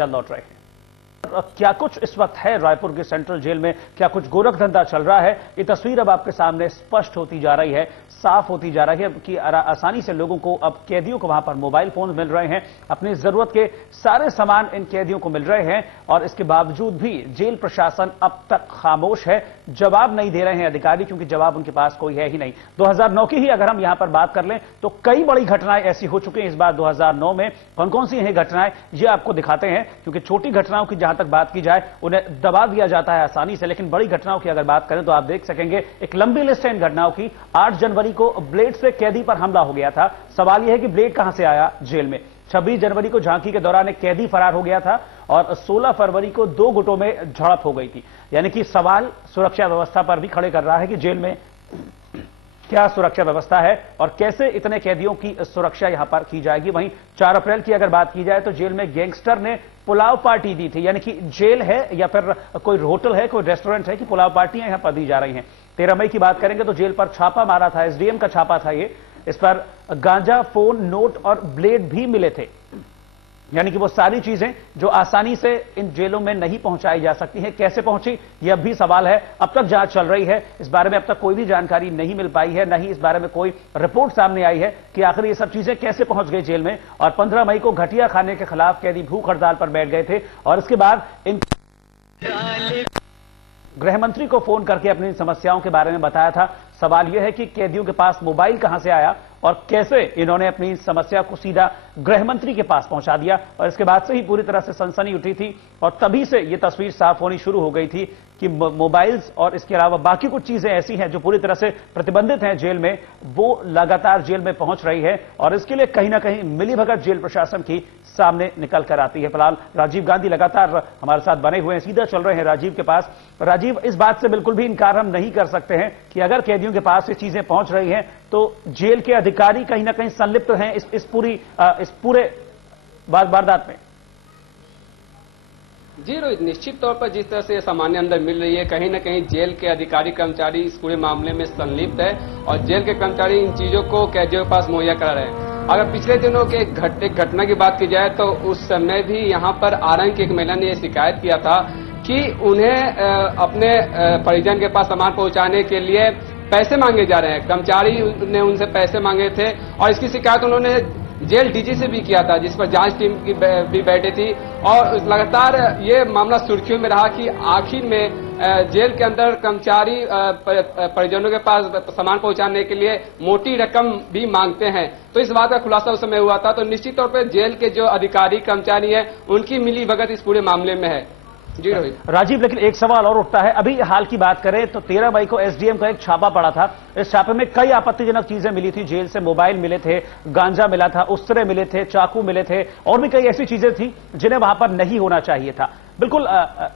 लौट रहे हैं। क्या कुछ इस वक्त है रायपुर की सेंट्रल जेल में, क्या कुछ गोरख धंधा चल रहा है, ये तस्वीर अब आपके सामने स्पष्ट होती जा रही है, साफ होती जा रही है कि आसानी से लोगों को अब कैदियों को वहां पर मोबाइल फोन मिल रहे हैं, अपनी जरूरत के सारे सामान इन कैदियों को मिल रहे हैं और इसके बावजूद भी जेल प्रशासन अब तक खामोश है, जवाब नहीं दे रहे हैं अधिकारी, क्योंकि जवाब उनके पास कोई है ही नहीं। 2009 की ही अगर हम यहां पर बात कर लें तो कई बड़ी घटनाएं ऐसी हो चुकी हैं। इस बार 2009 में कौन कौन सी हैं घटनाएं, ये आपको दिखाते हैं, क्योंकि छोटी घटनाओं की जहां तक बात की जाए उन्हें दबा दिया जाता है आसानी से, लेकिन बड़ी घटनाओं की अगर बात करें तो आप देख सकेंगे एक लंबी लिस्ट है इन घटनाओं की। 8 जनवरी को ब्लेड से कैदी पर हमला हो गया था। सवाल यह है कि ब्लेड कहां से आया जेल में। 26 जनवरी को झांकी के दौरान एक कैदी फरार हो गया था और 16 फरवरी को 2 गुटों में झड़प हो गई थी। यानी कि सवाल सुरक्षा व्यवस्था पर भी खड़े कर रहा है कि जेल में क्या सुरक्षा व्यवस्था है और कैसे इतने कैदियों की सुरक्षा यहां पर की जाएगी। वहीं 4 अप्रैल की अगर बात की जाए तो जेल में गैंगस्टर ने पुलाव पार्टी दी थी, यानी कि जेल है या फिर कोई होटल है, कोई रेस्टोरेंट है कि पुलाव पार्टियां यहां पर दी जा रही हैं। 13 मई की बात करेंगे तो जेल पर छापा मारा था, एसडीएम का छापा था ये। इस पर गांजा, फोन, नोट और ब्लेड भी मिले थे, यानी कि वो सारी चीजें जो आसानी से इन जेलों में नहीं पहुंचाई जा सकती हैं, कैसे पहुंची यह भी सवाल है। अब तक जांच चल रही है, इस बारे में अब तक कोई भी जानकारी नहीं मिल पाई है, न ही इस बारे में कोई रिपोर्ट सामने आई है कि आखिर ये सब चीजें कैसे पहुंच गई जेल में। और 15 मई को घटिया खाने के खिलाफ कैदी भूख हड़ताल पर बैठ गए थे और इसके बाद इन गृह मंत्री को फोन करके अपनी समस्याओं के बारे में बताया था। सवाल यह है कि कैदियों के पास मोबाइल कहां से आया और कैसे इन्होंने अपनी समस्या को सीधा गृह मंत्री के पास पहुंचा दिया। और इसके बाद से ही पूरी तरह से सनसनी उठी थी और तभी से यह तस्वीर साफ होनी शुरू हो गई थी कि मोबाइल्स और इसके अलावा बाकी कुछ चीजें ऐसी हैं जो पूरी तरह से प्रतिबंधित हैं जेल में, वो लगातार जेल में पहुंच रही है और इसके लिए कहीं ना कहीं मिलीभगत जेल प्रशासन की सामने निकल कर आती है। फिलहाल राजीव गांधी लगातार हमारे साथ बने हुए हैं, सीधा चल रहे हैं राजीव के पास। राजीव, इस बात से बिल्कुल भी इनकार हम नहीं कर सकते हैं कि अगर कैदियों के पास ये चीजें पहुंच रही हैं तो जेल के अधिकारी कहीं ना कहीं संलिप्त हैं इस पूरे वारदात में। जी रोहित, निश्चित तौर पर जिस तरह से सामान्य अंदर मिल रही है, कहीं न कहीं जेल के अधिकारी कर्मचारी इस पूरे मामले में संलिप्त है और जेल के कर्मचारी इन चीजों को कैदियों के पास मुहैया करा रहे हैं। अगर पिछले दिनों के एक घटना की बात की जाए तो उस समय भी यहाँ पर आरंग की एक महिला ने यह शिकायत किया था कि उन्हें अपने परिजन के पास सामान पहुंचाने के लिए पैसे मांगे जा रहे हैं। कर्मचारी ने उनसे पैसे मांगे थे और इसकी शिकायत उन्होंने जेल डीजी से भी किया था, जिस पर जांच टीम की भी बैठी थी और लगातार ये मामला सुर्खियों में रहा कि आखिर में जेल के अंदर कर्मचारी परिजनों के पास सामान पहुंचाने के लिए मोटी रकम भी मांगते हैं। तो इस बात का खुलासा उस समय हुआ था। तो निश्चित तौर पर जेल के जो अधिकारी कर्मचारी हैं उनकी मिलीभगत इस पूरे मामले में है। जी रोहित। राजीव, लेकिन एक सवाल और उठता है, अभी हाल की बात करें तो 13 मई को एसडीएम का एक छापा पड़ा था। इस छापे में कई आपत्तिजनक चीजें मिली थी, जेल से मोबाइल मिले थे, गांजा मिला था, उस्तरे मिले थे, चाकू मिले थे और भी कई ऐसी चीजें थी जिन्हें वहां पर नहीं होना चाहिए था। बिल्कुल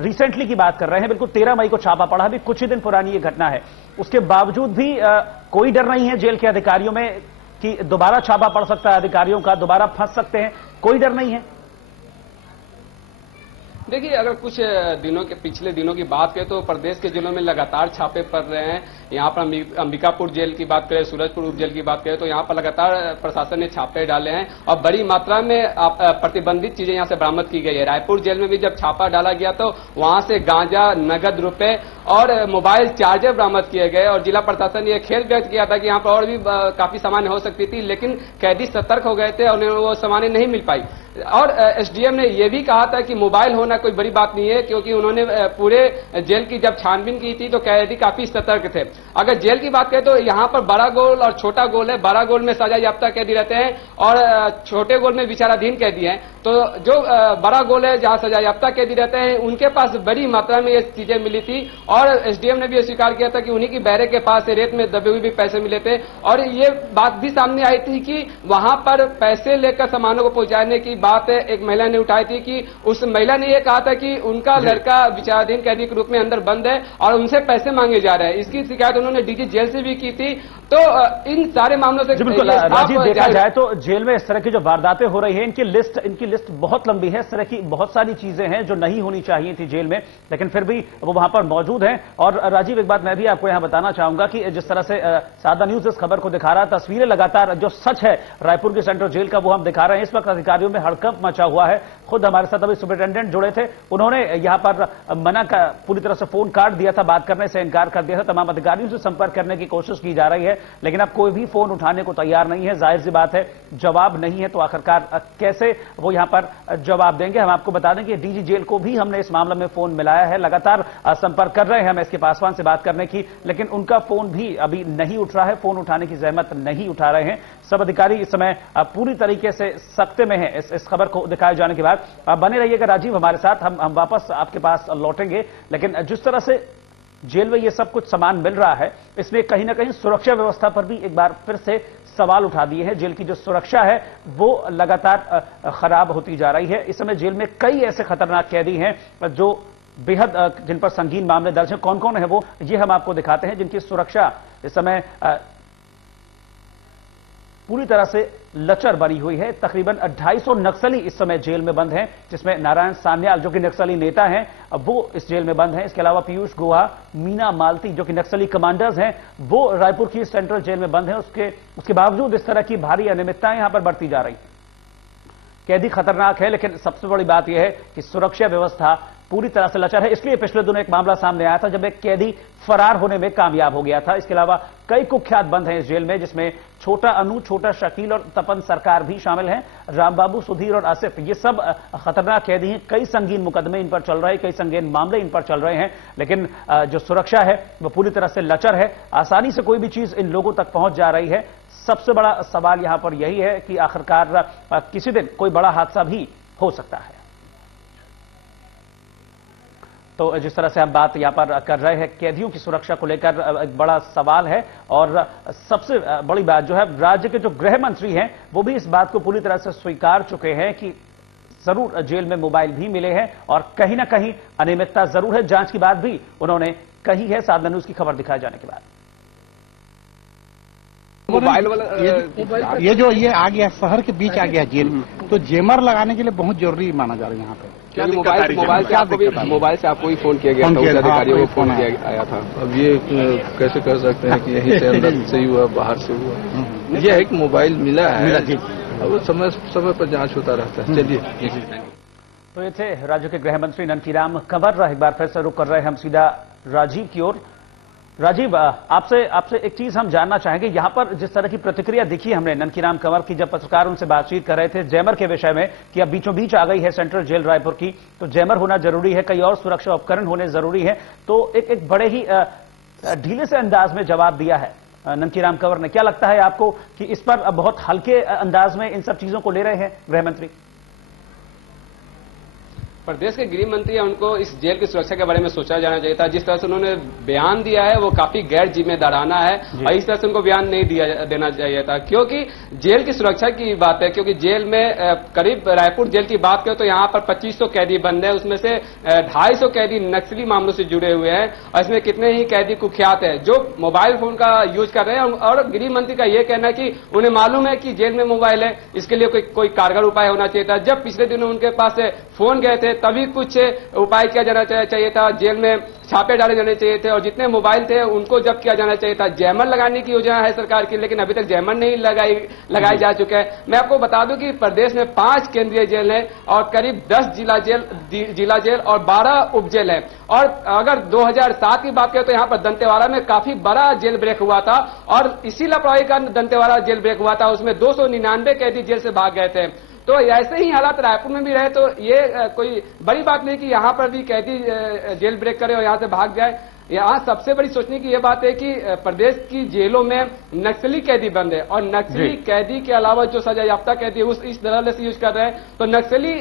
रिसेंटली की बात कर रहे हैं, बिल्कुल 13 मई को छापा पड़ा, अभी कुछ ही दिन पुरानी ये घटना है। उसके बावजूद भी कोई डर नहीं है जेल के अधिकारियों में कि दोबारा छापा पड़ सकता है, अधिकारियों का दोबारा फंस सकते हैं, कोई डर नहीं है। देखिए, अगर कुछ दिनों के पिछले दिनों की बात करें तो प्रदेश के जिलों में लगातार छापे पड़ रहे हैं। यहाँ पर अंबिकापुर जेल की बात करें, सूरजपुर उप जेल की बात करें तो यहाँ पर लगातार प्रशासन ने छापे डाले हैं और बड़ी मात्रा में प्रतिबंधित चीजें यहाँ से बरामद की गई है। रायपुर जेल में भी जब छापा डाला गया तो वहां से गांजा, नगद रुपए और मोबाइल चार्जर बरामद किए गए और जिला प्रशासन ने यह खेद व्यक्त किया था कि यहाँ पर और भी काफी सामान हो सकती थी, लेकिन कैदी सतर्क हो गए थे और उन्हें वो सामान नहीं मिल पाई। और एसडीएम ने यह भी कहा था कि मोबाइल होना कोई बड़ी बात नहीं है, क्योंकि उन्होंने पूरे जेल की जब छानबीन की थी तो कैदी काफी सतर्क थे। अगर जेल की बात करें तो यहाँ पर बड़ा गोल और छोटा गोल है। बड़ा गोल में सजा याफ्ता कैदी रहते हैं और छोटे गोल में विचाराधीन कैदी हैं। तो जो बड़ा गोल है जहां सजा याफ्ता कैदी रहते हैं उनके पास बड़ी मात्रा में ये चीजें मिली थी और एसडीएम ने भी यह स्वीकार किया था कि उन्हीं की बैरक के पास से रेत में दबे हुए भी पैसे मिले थे। और ये बात भी सामने आई थी कि वहां पर पैसे लेकर सामानों को पहुंचाने की बात एक महिला ने उठाई थी कि उस महिला ने यह कहा था कि उनका लड़का विचाराधीन कैदी के रूप में अंदर बंद है और उनसे पैसे मांगे जा रहे हैं। इसकी शिकायत उन्होंने डीजी जेल से भी की थी। तो इन सारे मामलों से बिल्कुल राजीव, देखा जाए तो जेल में इस तरह की जो वारदातें हो रही हैं इनकी लिस्ट बहुत लंबी है। इस तरह की बहुत सारी चीजें हैं जो नहीं होनी चाहिए थी जेल में, लेकिन फिर भी वो वहां पर मौजूद हैं। और राजीव, एक बात मैं भी आपको यहां बताना चाहूंगा कि जिस तरह से सादा न्यूज इस खबर को दिखा रहा है, तस्वीरें लगातार जो सच है रायपुर की सेंट्रल जेल का वो हम दिखा रहे हैं। इस वक्त अधिकारियों में हड़कंप मचा हुआ है। खुद हमारे साथ अभी सुपरिटेंडेंट जुड़े थे, उन्होंने यहां पर मना का पूरी तरह से फोन काट दिया था, बात करने से इनकार कर दिया था। तमाम अधिकारियों से संपर्क करने की कोशिश की जा रही है, लेकिन अब कोई भी फोन उठाने को तैयार नहीं है। जाहिर सी बात है, जवाब नहीं है तो आखिरकार कैसे वो यहां पर जवाब देंगे। हम आपको बता दें कि डीजी जेल को भी हमने इस मामले में फोन मिलाया है, लगातार संपर्क कर रहे हैं हम एसके पासवान से बात करने की, लेकिन उनका फोन भी अभी नहीं उठ रहा है, फोन उठाने की जहमत नहीं उठा रहे हैं। सब अधिकारी इस समय पूरी तरीके से सख्ते में है इस खबर को दिखाए जाने के बाद। बने रहिएगा राजीव हमारे साथ, हम वापस आपके पास लौटेंगे। लेकिन जिस तरह से जेल में ये सब कुछ सामान मिल रहा है, इसने कहीं ना कहीं सुरक्षा व्यवस्था पर भी एक बार फिर से सवाल उठा दिए हैं। जेल की जो सुरक्षा है वो लगातार खराब होती जा रही है। इस समय जेल में कई ऐसे खतरनाक कैदी हैं जो बेहद जिन पर संगीन मामले दर्ज हैं। कौन कौन है वो, ये हम आपको दिखाते हैं, जिनकी सुरक्षा इस समय पूरी तरह से लचर बनी हुई है। तकरीबन 250 नक्सली इस समय जेल में बंद हैं, जिसमें नारायण सान्याल जो कि नक्सली नेता हैं वो इस जेल में बंद हैं। इसके अलावा पीयूष गुहा, मीना मालती जो कि नक्सली कमांडर्स हैं वो रायपुर की सेंट्रल जेल में बंद हैं। उसके बावजूद इस तरह की भारी अनियमितताएं यहां पर बढ़ती जा रही। कैदी खतरनाक है, लेकिन सबसे बड़ी बात यह है कि सुरक्षा व्यवस्था पूरी तरह से लचर है। इसलिए पिछले दिनों एक मामला सामने आया था जब एक कैदी फरार होने में कामयाब हो गया था। इसके अलावा कई कुख्यात बंद हैं इस जेल में, जिसमें छोटा अनु, छोटा शकील और तपन सरकार भी शामिल हैं। रामबाबू, सुधीर और आसिफ, ये सब खतरनाक कैदी हैं। कई संगीन मुकदमे इन पर चल रहे हैं, कई संगीन मामले इन पर चल रहे हैं, लेकिन जो सुरक्षा है वो पूरी तरह से लचर है। आसानी से कोई भी चीज इन लोगों तक पहुंच जा रही है। सबसे बड़ा सवाल यहां पर यही है कि आखिरकार किसी दिन कोई बड़ा हादसा भी हो सकता है। तो जिस तरह से हम बात यहां पर कर रहे हैं, कैदियों की सुरक्षा को लेकर एक बड़ा सवाल है। और सबसे बड़ी बात जो है, राज्य के जो गृह मंत्री हैं वो भी इस बात को पूरी तरह से स्वीकार चुके हैं कि जरूर जेल में मोबाइल भी मिले हैं और कहीं ना कहीं अनियमितता जरूर है। जांच की बात भी उन्होंने कही है साधना न्यूज की खबर दिखाए जाने के बाद। मोबाइल वाला ये आ गया, शहर के बीच आ गया जेल, तो जेमर लगाने के लिए बहुत जरूरी माना जा रहा है यहाँ पे। क्या मोबाइल से आपको भी फोन किया गया था, अधिकारियों को फोन किया आया था। अब ये कैसे कर सकते हैं कि यहीं से अंदर से ही हुआ, बाहर से हुआ। ये है कि मोबाइल मिला है, अब समय पर जांच होता रहता है। चलिए। तो ये थे राज्य के गृह मंत्री ननकीराम कंवर। एक बार फिर से रुक कर रहे हम सीधा राजीव की ओर। राजीव, आपसे एक चीज हम जानना चाहेंगे। यहां पर जिस तरह की प्रतिक्रिया दिखी हमने ननकीराम कंवर की जब पत्रकार उनसे बातचीत कर रहे थे जैमर के विषय में कि अब बीचों बीच आ गई है सेंट्रल जेल रायपुर की, तो जैमर होना जरूरी है, कई और सुरक्षा उपकरण होने जरूरी है, तो एक बड़े ही ढीले से अंदाज में जवाब दिया है ननकीराम कंवर ने। क्या लगता है आपको कि इस पर बहुत हल्के अंदाज में इन सब चीजों को ले रहे हैं गृह मंत्री? प्रदेश के गृह मंत्री है, उनको इस जेल की सुरक्षा के बारे में सोचा जाना चाहिए था। जिस तरह से उन्होंने बयान दिया है वो काफी गैर जिम्मेदाराना है और इस तरह से उनको बयान नहीं देना चाहिए था, क्योंकि जेल की सुरक्षा की बात है। क्योंकि जेल में करीब रायपुर जेल की बात करें तो यहाँ पर 2500 कैदी बंद है, उसमें से 250 कैदी नक्सली मामलों से जुड़े हुए हैं और इसमें कितने ही कैदी कुख्यात है जो मोबाइल फोन का यूज कर रहे हैं। और गृह मंत्री का यह कहना है कि उन्हें मालूम है कि जेल में मोबाइल है, इसके लिए कोई कारगर उपाय होना चाहिए था। जब पिछले दिनों उनके पास फोन गए थे तभी कुछ उपाय किया जाना चाहिए था, जेल में छापे डाले जाने चाहिए थे और जितने मोबाइल थे उनको जब्त किया जाना चाहिए था। जैमर लगाने की योजना है सरकार की, लेकिन अभी तक जैमर नहीं लगाई जा चुका है। मैं आपको बता दूं कि प्रदेश में 5 केंद्रीय जेल है और करीब 10 जिला जेल और 12 उप जेल है। और अगर 2007 की बात करें तो यहाँ पर दंतेवाड़ा में काफी बड़ा जेल ब्रेक हुआ था और इसी लापरवाही का दंतेवाड़ा जेल ब्रेक हुआ था, उसमें 299 कैदी जेल से भाग गए थे। तो ऐसे ही हालात रायपुर में भी रहे तो ये कोई बड़ी बात नहीं कि यहाँ पर भी कैदी जेल ब्रेक करे और यहाँ से भाग जाए। यहाँ सबसे बड़ी सोचने की यह बात है कि प्रदेश की जेलों में नक्सली कैदी बंद है और नक्सली कैदी के अलावा जो सजा याफ्ता कैदी है इस तरह से यूज कर रहे हैं, तो नक्सली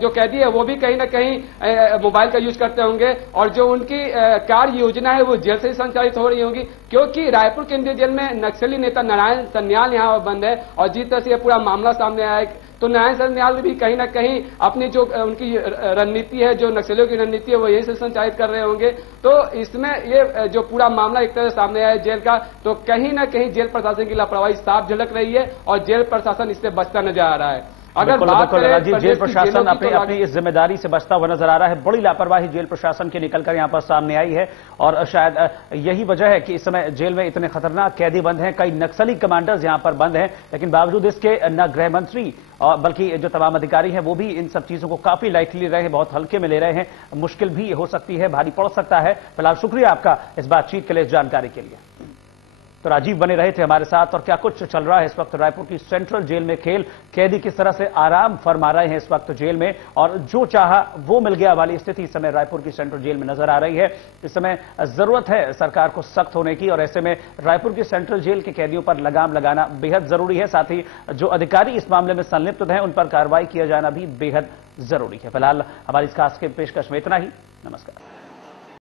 जो कैदी है वो भी कहीं ना कहीं मोबाइल का यूज करते होंगे और जो उनकी कार्य योजना है वो जेल से ही संचालित हो रही होगी। क्योंकि रायपुर केंद्रीय जेल में नक्सली नेता नारायण सान्याल यहाँ बंद है और जिस तरह से यह पूरा मामला सामने आया है तो नारायण सान्याल भी कहीं ना कहीं अपनी जो उनकी रणनीति है, जो नक्सलियों की रणनीति है वो यही से संचालित कर रहे होंगे। तो इसमें ये जो पूरा मामला एक तरह से सामने आया है जेल का, तो कहीं ना कहीं जेल प्रशासन की लापरवाही साफ झलक रही है और जेल प्रशासन इससे बचता नजर आ रहा है। अगर बिल्कुल, बात बिल्कुल, करें राजीव, जेल प्रदेश की प्रशासन जेलों की अपनी तो अपनी इस जिम्मेदारी से बचता हुआ नजर आ रहा है। बड़ी लापरवाही जेल प्रशासन की निकलकर यहां पर सामने आई है और शायद यही वजह है कि इस समय जेल में इतने खतरनाक कैदी बंद हैं, कई नक्सली कमांडर्स यहां पर बंद हैं, लेकिन बावजूद इसके न गृह मंत्री और बल्कि जो तमाम अधिकारी हैं वो भी इन सब चीजों को काफी लाइटली ले रहे हैं, बहुत हल्के में ले रहे हैं। मुश्किल भी हो सकती है, भारी पड़ सकता है। फिलहाल शुक्रिया आपका इस बातचीत के लिए, इस जानकारी के लिए। तो राजीव बने रहे थे हमारे साथ। और क्या कुछ चल रहा है इस वक्त रायपुर की सेंट्रल जेल में खेल, कैदी किस तरह से आराम फरमा रहे हैं इस वक्त जेल में, और जो चाहा वो मिल गया वाली स्थिति इस समय रायपुर की सेंट्रल जेल में नजर आ रही है। इस समय जरूरत है सरकार को सख्त होने की, और ऐसे में रायपुर की सेंट्रल जेल के कैदियों पर लगाम लगाना बेहद जरूरी है। साथ ही जो अधिकारी इस मामले में संलिप्त हैं उन पर कार्रवाई किया जाना भी बेहद जरूरी है। फिलहाल हमारी इस खास के पेशकश में इतना ही। नमस्कार।